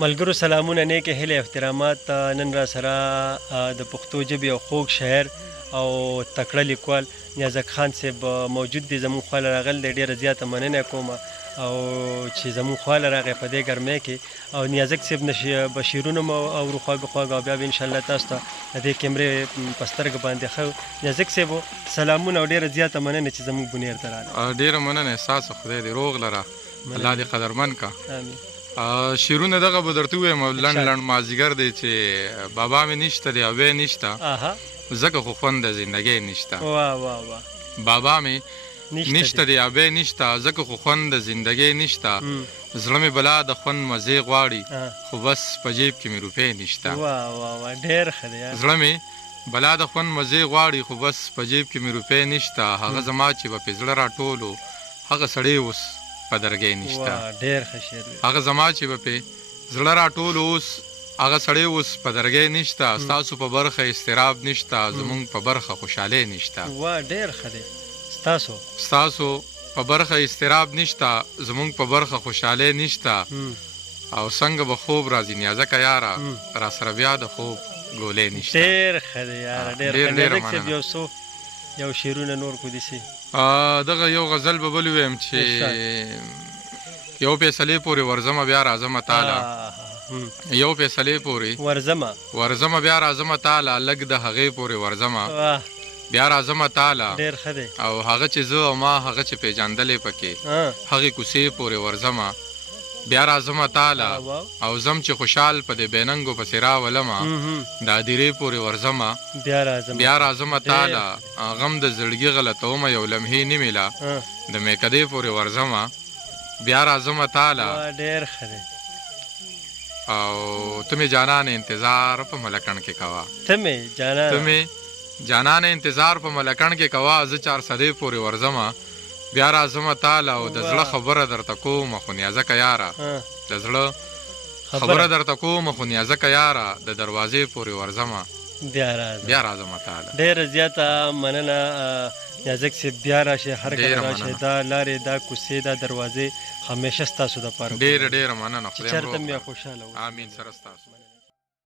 ملګرو سلامونه، نیکې هیلې احترامات. نن را سره د پښتو ژبې یو خوږ شاعر او تکړه لیکوال نیازک خان صاحب موجود دی، زموږ خواله راغلی دی. ډېره زیاته مننه کوم او چې زموږ خواله راغی په دې ګرمۍ کې. او نیازک صاحب به شعرونه مو اورو خواږه خواږه، او بیا به انشاءالله تاسو ته د دې کیمرې په سترګه باندې ښیو. نیازک صاحب سلامونه او ډېره زیاته مننه چې زموږ بنیر ته راغلی. ډېره مننه، ستاسو خدای دې روغ لره، الله دې قدرمن کا. امین. شعرونه دغه به درته ووایم، لنډ لنډ مازدیګر دی چې بابا مې نشته دی او بیا نشته، ځکه خو خوند د زندګۍ نشته. واه واه واه. بابا مې نشته دی او بیا نشته، ځکه خو خوند د زندګۍ نشته. زړه مې بلا د خوند مزې غواړي، خو بس په جیب کې مې روپۍ نشته. واه واه واه، ډېر ښه دی. زړه مې بلا د خوند مزې غواړي، خو بس په جیب کې مې روپۍ نشته. هغه زما چې به پې زړه راټولو، هغه سړی اوس په درګۍ نشته. ډېر ښه شعر دی. هغه زما چې به پې زړه راټولو اوس، هغه سړی اوس په درګۍ نشته. ستاسو په برخه اضطراب نشته، زمونږ په برخه خوشحالۍ نشته. واه ډېر ښه دی. ستاسو په برخه اضطراب نشته، زمونږ په برخه خوشحالۍ نشته. او څنګه به خوب راځي نیازکه یاره، را سره بیا د خوب ګولۍ نشته. ډېر ښه دی یاره، ډېر ښه. نیازک صاحب یو څو یو شعرونه نور کو دي سي. دغه یو غزل به بل ویم چې یو فیصلې پورې ورځمه بیا راځمه تاله، یو فیصلې پورې ورځمه بیا راځمه تاله، لږ د هغې پورې ورځمه بیا راځمه تاله. ډېر ښه دی. او هغه چې زه او ما هغه چې پیژندلې پکې، هغې کوڅې پورې ورځمه بیا راځمه تاله. او زم چې خوشحال په دې بېننګو پسې راولمه، د هدیرې پورې ورځمه بیا راځمه تاله. غم د زړګي غلطومه یو لمحې نه میله، د میکدې پورې ورځمه بیا راځمه تاله. ډېر ښه دی. او ته مې جانانه انتظار په ملکڼ کې کوه، ته مې جانانه انتظار په ملکڼ کې کوه، زه 400 پورې ورځمه بیا راځمه تاله. او د زړه خبره درته کومه خو نیازکه یاره، د زړه خبره درته کومه خو نیازکه یاره، د دروازې پورې ورځمه بیا راځمه تاله. ډېره زیاته مننه نیازک صاحب، بیا راشئ، هر کله راشئ. دا لارې، دا کوڅې، دا دروازې همیشه ستاسو دپاره. ډېره ډېره مننه، چې چېرته مې خوشحاله و. امین. سره ستاسو.